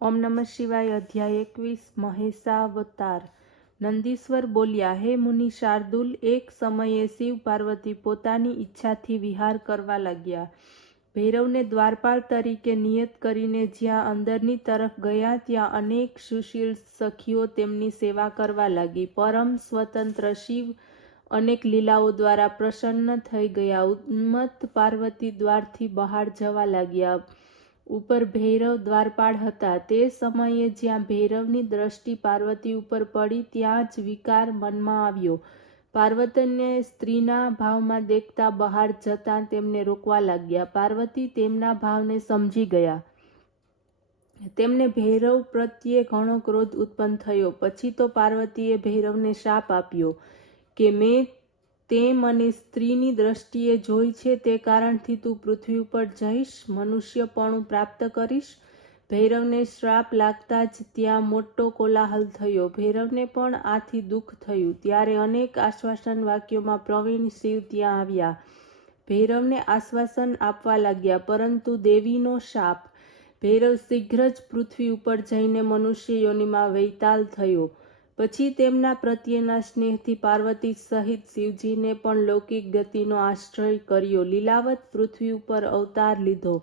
ઓમ નમઃ શિવાય. અધ્યાય 21 મહેશાવતાર. નંદીશ્વર બોલ્યા, હે મુનિ શાર્દુલ, એક સમયે શિવ પાર્વતી પોતાની ઈચ્છાથી વિહાર કરવા લાગ્યા. ભૈરવને દ્વારપાળ તરીકે નિયત કરીને જ્યાં અંદરની તરફ ગયા ત્યાં અનેક સુશીલ સખીઓ તેમની સેવા કરવા લાગી. પરમ સ્વતંત્ર શિવ અનેક લીલાઓ દ્વારા પ્રસન્ન થઈ ગયા. ઉન્મત્ત પાર્વતી દ્વારથી બહાર જવા લાગ્યા. ઉપર ભૈરવ દ્વારપાળ હતા. તે સમયે જ્યાં ભૈરવની દ્રષ્ટિ પાર્વતી ઉપર પડી ત્યાં જ વિકાર મનમાં આવ્યો. પાર્વતીને સ્ત્રીના ભાવમાં દેખતા બહાર જતાં તેમને રોકવા લાગ્યા. પાર્વતી તેમના ભાવને સમજી ગયા. તેમને ભૈરવ પ્રત્યે ઘણો ક્રોધ ઉત્પન્ન થયો. પછી તો પાર્વતીએ ભૈરવને શાપ આપ્યો કે મેં તે મને સ્ત્રીની દ્રષ્ટિએ જોઈ છે, તે કારણથી તું પૃથ્વી ઉપર જઈશ, મનુષ્યપણું પ્રાપ્ત કરીશ. ભૈરવને શ્રાપ લાગતા જ ત્યાં મોટો કોલાહલ થયો. ભૈરવને પણ આથી દુઃખ થયું. ત્યારે અનેક આશ્વાસન વાક્યોમાં પ્રવીણ શિવ ત્યાં આવ્યા. ભૈરવને આશ્વાસન આપવા લાગ્યા, પરંતુ દેવીનો શાપ. ભૈરવ શીઘ્ર જ પૃથ્વી ઉપર જઈને મનુષ્ય યોનિમાં વૈતાલ થયો. પછી તેમના પ્રત્યેના સ્નેહથી પાર્વતી સહિત શિવજીને પણ લૌકિક ગતિનો આશ્રય કર્યો. લીલાવત પૃથ્વી ઉપર અવતાર લીધો.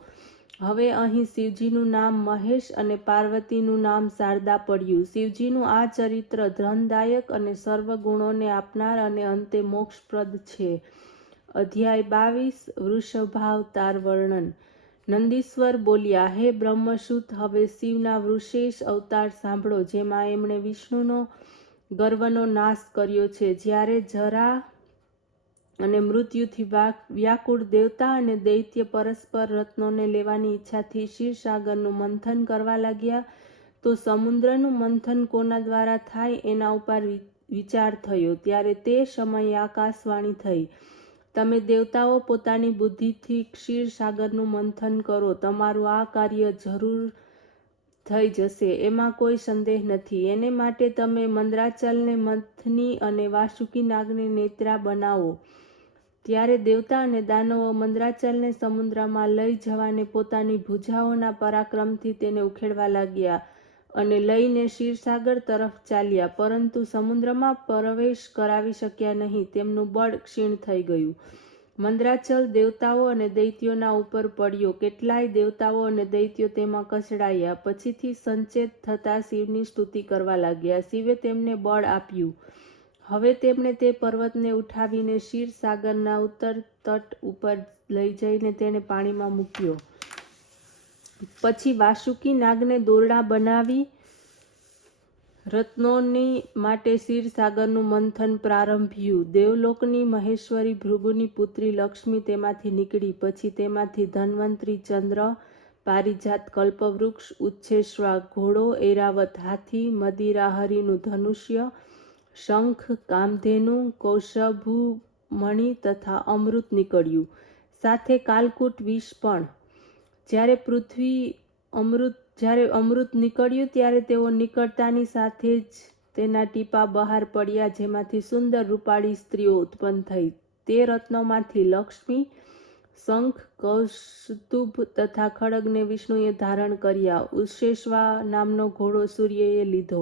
હવે અહીં શિવજીનું નામ મહેશ અને પાર્વતીનું નામ શારદા પડ્યું. શિવજીનું આ ચરિત્ર ધનદાયક અને સર્વ ગુણોને આપનાર અને અંતે મોક્ષપ્રદ છે. અધ્યાય 22 વૃષભાવતાર વર્ણન. નંદીશ્વર બોલ્યા, હે બ્રહ્મસુત, હવે શિવના વૃષેશ અવતાર સાંભળો, જેમાં એમણે વિષ્ણુનો ગર્વનો નાશ કર્યો છે. જ્યારે જરા અને મૃત્યુથી વ્યાકુળ દેવતા અને દૈત્ય પરસ્પર રત્નોને લેવાની ઈચ્છાથી ક્ષીરસાગરનું મંથન કરવા લાગ્યા, તો સમુદ્રનું મંથન કોના દ્વારા થાય એના ઉપર વિચાર થયો. ત્યારે તે સમયે આકાશવાણી થઈ, તમે દેવતાઓ પોતાની બુદ્ધિથી ક્ષીરસાગરનું મંથન કરો. તમારું આ કાર્ય જરૂર થઈ જશે, એમાં કોઈ સંદેહ નથી. એને માટે તમે મંદરાચલને મંથની અને વાસુકી નાગને નેત્રા બનાવો. ત્યારે દેવતા અને દાનવો મંદરાચલને સમુદ્રમાં લઈ જવાને પોતાની ભુજાઓના પરાક્રમથી તેને ઉખેડવા લાગ્યા અને લઈને ક્ષીરસાગર તરફ ચાલ્યા, પરંતુ સમુદ્રમાં પ્રવેશ કરાવી શક્યા નહીં. તેમનું બળ ક્ષીણ થઈ ગયું. મંદરાચલ દેવતાઓ અને દૈત્યોના ઉપર પડ્યો. કેટલાય દેવતાઓ અને દૈત્યો તેમાં કચડાયા. પછીથી સંચેત થતા શિવની સ્તુતિ કરવા લાગ્યા. શિવે તેમને બળ આપ્યું. હવે તેમણે તે પર્વતને ઉઠાવીને ક્ષીરસાગરના ઉત્તર તટ ઉપર લઈ જઈને તેને પાણીમાં મૂક્યો. પછી વાસુકી નાગને દોરડા બનાવી રત્નોની માટે ક્ષીરસાગરનું મંથન પ્રારંભ્યું. દેવલોકની મહેશ્વરી ભૃગુની પુત્રી લક્ષ્મી તેમાંથી નીકળી. પછી તેમાંથી ધન્વંતરી ચંદ્ર, પારિજાત કલ્પવૃક્ષ, ઉચ્છેશ્વા ઘોડો, ઐરાવત હાથી, મદિરા હરિનું ધનુષ્ય, શંખ, કામધેનુ, કૌશભુ મણિ તથા અમૃત નીકળ્યું. સાથે કાલકૂટ વિષ પણ. જ્યારે અમૃત નીકળ્યું ત્યારે તેઓ નીકળતાની સાથે જ તેના ટીપા બહાર પડ્યા, જેમાંથી સુંદર રૂપાળી સ્ત્રીઓ ઉત્પન્ન થઈ. તે રત્નોમાંથી લક્ષ્મી, શંખ, કૌસ્તુભ તથા ખડગને વિષ્ણુએ ધારણ કર્યા. ઉચ્છેશ્વા નામનો ઘોડો સૂર્યએ લીધો.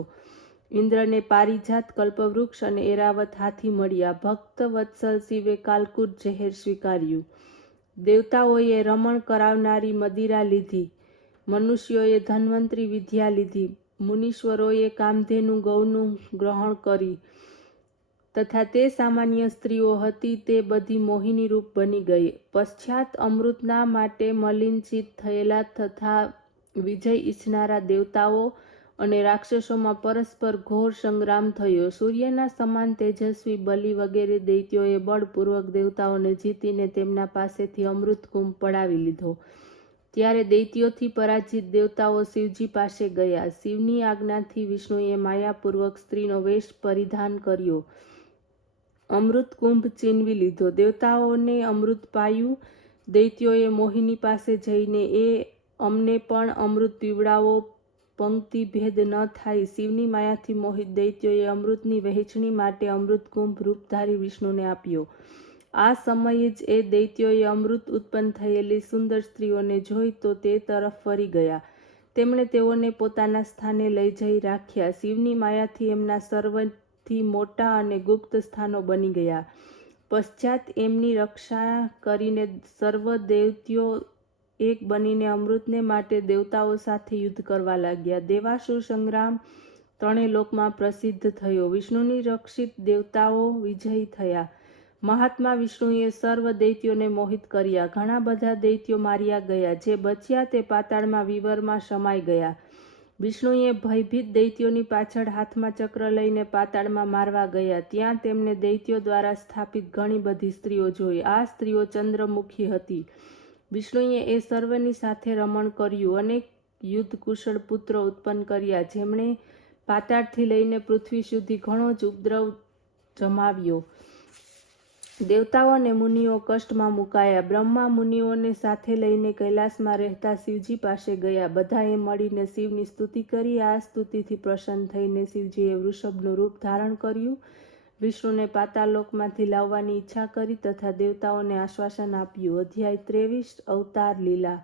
ઇન્દ્રને પારિજાત કલ્પવૃક્ષ અને ઐરાવત હાથી મળ્યા. ભક્ત વત્સલ શિવે કાલકૂટ ઝેર સ્વીકાર્યું. દેવતાઓએ રમણ કરાવનારી મદિરા લીધી. મનુષ્યોએ ધન્વંતરી વિદ્યા લીધી. મુનીશ્વરોએ કામધેનુ ગૌનું ગ્રહણ કરી તથા તે સામાન્ય સ્ત્રીઓ હતી તે બધી મોહિની રૂપ બની ગઈ. પશ્ચાત અમૃતના માટે મલિનચિત થયેલા તથા વિજય ઈચ્છનારા દેવતાઓ અને રાક્ષસોમાં પરસ્પર ઘોર સંગ્રામ થયો. સૂર્યના સમાન તેજસ્વી બલિ વગેરે દૈત્યોએ બળપૂર્વક દેવતાઓને જીતીને તેમના પાસેથી અમૃત કુંભ પડાવી લીધો. ત્યારે દૈત્યોથી પરાજિત દેવતાઓ શિવજી પાસે ગયા. શિવની આજ્ઞાથી વિષ્ણુએ માયાપૂર્વક સ્ત્રીનો વેશ પરિધાન કર્યો. અમૃત કુંભ છીનવી લીધો. દેવતાઓને અમૃત પાયું. દૈત્યોએ મોહિની પાસે જઈને અમને પણ અમૃત પીવડાવો, પંક્તિ ભેદ ન થાય. શિવની માયાથી મોહિત દૈત્યોએ અમૃતની વહેંચણી માટે અમૃત કુંભ રૂપધારી વિષ્ણુને આપ્યો. આ સમયે જ એ દૈત્યોએ અમૃત ઉત્પન્ન થયેલી સુંદર સ્ત્રીઓને જોઈ તો તે તરફ ફરી ગયા. તેમણે તેઓને પોતાના સ્થાને લઈ જઈ રાખ્યા. શિવની માયાથી એમના સર્વથી મોટા અને ગુપ્ત સ્થાનો બની ગયા. પશ્ચાત એમની રક્ષા કરીને સર્વ દૈત્યો એક બનીને અમૃતને માટે દેવતાઓ સાથે યુદ્ધ કરવા લાગ્યા. દેવાસુર સંગ્રામ ત્રણેય લોકમાં પ્રસિદ્ધ થયો. વિષ્ણુની રક્ષિત દેવતાઓ વિજયી થયા. મહાત્મા વિષ્ણુએ સર્વ દૈત્યોને મોહિત કર્યા. ઘણા બધા દૈત્યો માર્યા ગયા. જે બચ્યા તે પાતાળમાં વિવરમાં સમાઈ ગયા. વિષ્ણુએ ભયભીત દૈત્યોની પાછળ હાથમાં ચક્ર લઈને પાતાળમાં મારવા ગયા. ત્યાં તેમને દૈત્યો દ્વારા સ્થાપિત ઘણી બધી સ્ત્રીઓ જોઈ. આ સ્ત્રીઓ ચંદ્રમુખી હતી. વિષ્ણુએ એ સર્વની સાથે રમણ કર્યું. અનેક યુદ્ધ કુશળ પુત્રો ઉત્પન્ન કર્યા, જેમણે પાતાળથી લઈને પૃથ્વી સુધી ઘણો જ ઉપદ્રવ જમાવ્યો. દેવતાઓ અને મુનિઓ કષ્ટમાં મુકાયા. બ્રહ્મા મુનિઓને સાથે લઈને કૈલાસમાં રહેતા શિવજી પાસે ગયા. બધાએ મળીને શિવની સ્તુતિ કરી. આ સ્તુતિથી પ્રસન્ન થઈને શિવજીએ વૃષભનું રૂપ ધારણ કર્યું. વિષ્ણુને પાતાળલોકમાંથી લાવવાની ઈચ્છા કરી તથા દેવતાઓને આશ્વાસન આપ્યું. અધ્યાય 23 અવતાર લીલા.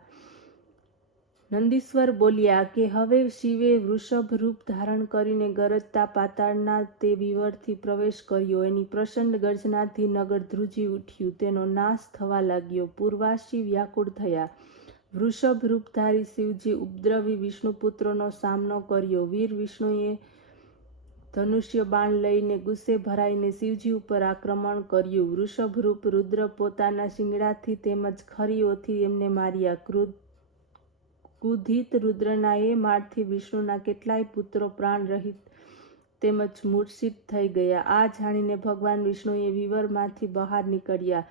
નંદીશ્વર બોલ્યા કે હવે શિવે વૃષભ રૂપ ધારણ કરીને ગરજતા પાતાળના તે વિવરથી પ્રવેશ કર્યો. એની પ્રચંડ ગર્જનાથી નગર ધ્રુજી ઉઠ્યું. તેનો નાશ થવા લાગ્યો. પૂર્વાસી વ્યાકુળ થયા. વૃષભ રૂપધારી શિવજી ઉપદ્રવી વિષ્ણુપુત્રોનો સામનો કર્યો. વીર વિષ્ણુએ ધનુષ્ય બાણ લઈને ગુસ્સે ભરાઈને શિવજી ઉપર આક્રમણ કર્યું. વૃષભ રૂપ રુદ્ર પોતાના શિંગડાથી તેમજ ખરીઓથી એમને માર્યા. ક્રુધિત રુદ્રના એ મારથી વિષ્ણુના કેટલાય પુત્રો પ્રાણ રહિત તેમજ મૂર્છિત થઈ ગયા. આ જાણીને ભગવાન વિષ્ણુએ વિવરમાંથી બહાર નીકળ્યા.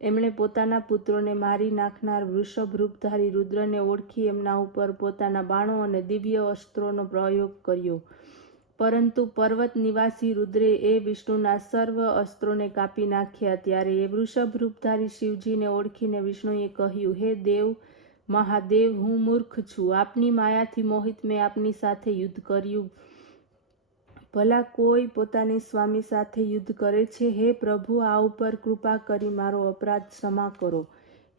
એમણે પોતાના પુત્રોને મારી નાખનાર વૃષભ રૂપધારી રુદ્રને ઓળખી એમના ઉપર પોતાના બાણો અને દિવ્ય અસ્ત્રોનો પ્રયોગ કર્યો. પરંતુ પર્વત નિવાસી રુદ્રે એ વિષ્ણુના સર્વ અસ્ત્રોને કાપી નાખ્યા. ત્યારે એ વૃષભ રૂપધારી શિવજીને ઓળખીને વિષ્ણુએ કહ્યું, હે દેવ મહાદેવ, હું મૂર્ખ છું. આપની માયાથી મોહિત મેં આપની સાથે યુદ્ધ કર્યું. ભલા કોઈ પોતાની સ્વામી સાથે યુદ્ધ કરે છે? હે પ્રભુ, આ ઉપર કૃપા કરી મારો અપરાધ ક્ષમા કરો.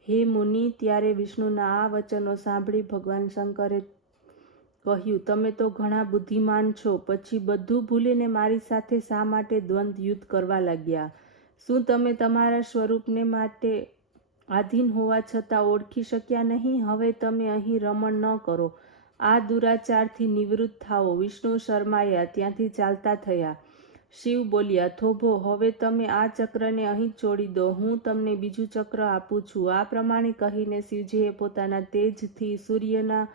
હે મુનિ, ત્યારે વિષ્ણુના આ વચનો સાંભળી ભગવાન શંકરે કહ્યું, તમે તો ઘણા બુદ્ધિમાન છો. પછી બધું ભૂલીને મારી સાથે શા માટે દ્વંદ્વ યુદ્ધ કરવા લાગ્યા? શું તમે તમારા સ્વરૂપને માટે આધીન હોવા છતાં ઓળખી શક્યા નહીં? હવે તમે અહીં રમણ ન કરો. આ દુરાચારથી નિવૃત્ત થાઓ. વિષ્ણુ શરમાયા, ત્યાંથી ચાલતા થયા. શિવ બોલ્યા, થોભો, હવે તમે આ ચક્રને અહીં છોડી દો. હું તમને બીજું ચક્ર આપું છું. આ પ્રમાણે કહીને શિવજીએ પોતાના તેજથી સૂર્યના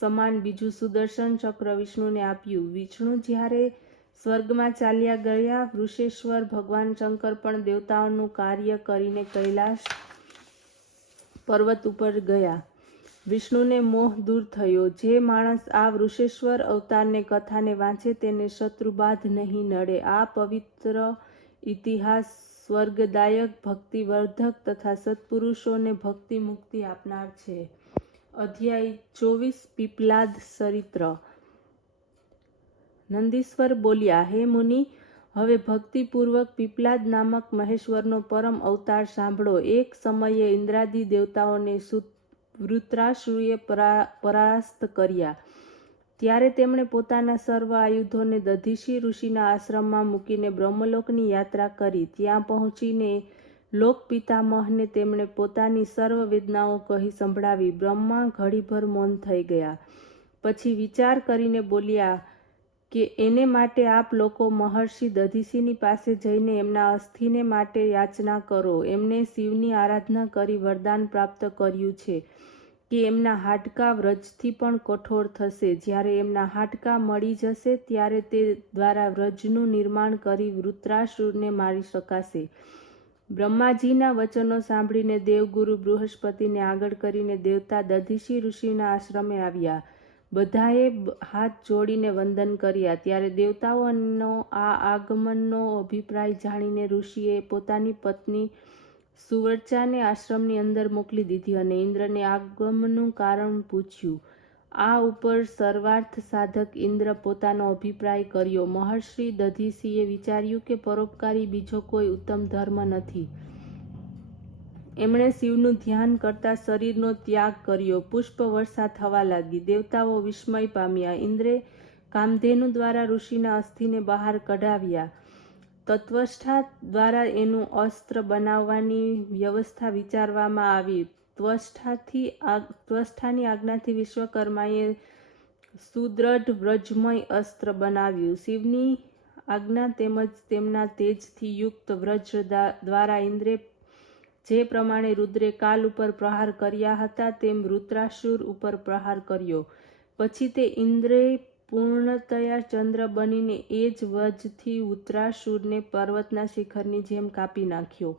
સમાન બીજું સુદર્શન ચક્ર વિષ્ણુને આપ્યું. વિષ્ણુ જ્યારે સ્વર્ગમાં ચાલ્યા ગયા, વૃષેશ્વર ભગવાન શંકર પણ દેવતાઓનું કાર્ય કરીને કૈલાસ પર્વત ઉપર ગયા. વિષ્ણુને મોહ દૂર થયો. જે માણસ આ વૃષેશ્વર અવતારને કથાને વાંચે તેને શત્રુબાધ નહીં નડે. આ પવિત્ર ઇતિહાસ સ્વર્ગદાયક, ભક્તિવર્ધક તથા સત્પુરુષોને ભક્તિ મુક્તિ આપનાર છે. અધ્યાય 24 પીપલાદ ચરિત્ર. નંદીશ્વર બોલ્યા, હે મુનિ, હવે ભક્તિપૂર્વક પીપલાદ નામક મહેશ્વરનો પરમ અવતાર સાંભળો. એક સમયે ઇન્દ્રાદિ દેવતાઓને વૃત્રાસુરે પરાસ્ત કર્યા. ત્યારે તેમણે પોતાના સર્વ આયુધોને દધીશી ઋષિના આશ્રમમાં મૂકીને બ્રહ્મલોકની યાત્રા કરી. ત્યાં પહોંચીને લોકપિતામહને તેમણે પોતાની સર્વ વેદનાઓ કહી સંભળાવી. બ્રહ્મા ઘડીભર મૌન થઈ ગયા. પછી વિચાર કરીને બોલ્યા કે એને માટે આપ લોકો મહર્ષિ દધીશીની પાસે જઈને એમના અસ્થિને માટે યાચના કરો. એમને શિવની આરાધના કરી વરદાન પ્રાપ્ત કર્યું છે કે એમના હાડકાં વ્રજથી પણ કઠોર થશે. જ્યારે એમના હાડકાં મળી જશે ત્યારે તે દ્વારા વ્રજનું નિર્માણ કરી વૃત્રાસુરને મારી શકાશે. બ્રહ્માજીના વચનો સાંભળીને દેવગુરુ બૃહસ્પતિને આગળ કરીને દેવતા દધીશી ઋષિના આશ્રમે આવ્યા. બધાએ હાથ જોડીને વંદન કર્યા. ત્યારે દેવતાઓનો આ આગમનનો અભિપ્રાય જાણીને ઋષિએ પોતાની પત્ની સુવર્ચાને આશ્રમની અંદર મોકલી દીધી અને ઇન્દ્રને આગમનનું કારણ પૂછ્યું. આ ઉપર સર્વાર્થ સાધક ઇન્દ્ર પોતાનો અભિપ્રાય કર્યો. મહર્ષિ દધીશીએ વિચાર્યું કે પરોપકારી બીજો કોઈ ઉત્તમ ધર્મ નથી. એમણે શિવનું ધ્યાન કરતા શરીરનો ત્યાગ કર્યો. પુષ્પ વર્ષા થવા લાગી. દેવતાઓ વિસ્મય પામ્યા. ઇન્દ્રે કામધેનુ દ્વારા ઋષિના અસ્થિને બહાર કઢાવ્યા. તત્વષ્ઠા દ્વારા એનું અસ્ત્ર બનાવવાની વ્યવસ્થા વિચારવામાં આવી. ત્વષ્ઠાની આજ્ઞાથી વિશ્વકર્માએ સુદ્રઢ વ્રજમય અસ્ત્ર બનાવ્યું. શિવની આજ્ઞા તેમજ તેમના તેજથી યુક્ત વ્રજ દ્વારા ઇન્દ્રે જે પ્રમાણે રુદ્રે કાલ ઉપર પ્રહાર કર્યા હતા તેમ વૃત્રાસુર ઉપર પ્રહાર કર્યો. પછી તે ઇન્દ્રે પૂર્ણતયા ચંદ્ર બનીને એ જ વજથી વૃત્રાસુરને પર્વતના શિખરની જેમ કાપી નાખ્યો.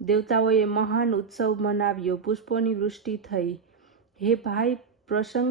દેવતાઓએ મહાન ઉત્સવ મનાવ્યો. પુષ્પોની વૃષ્ટિ થઈ. હે ભાઈ, પ્રસંગ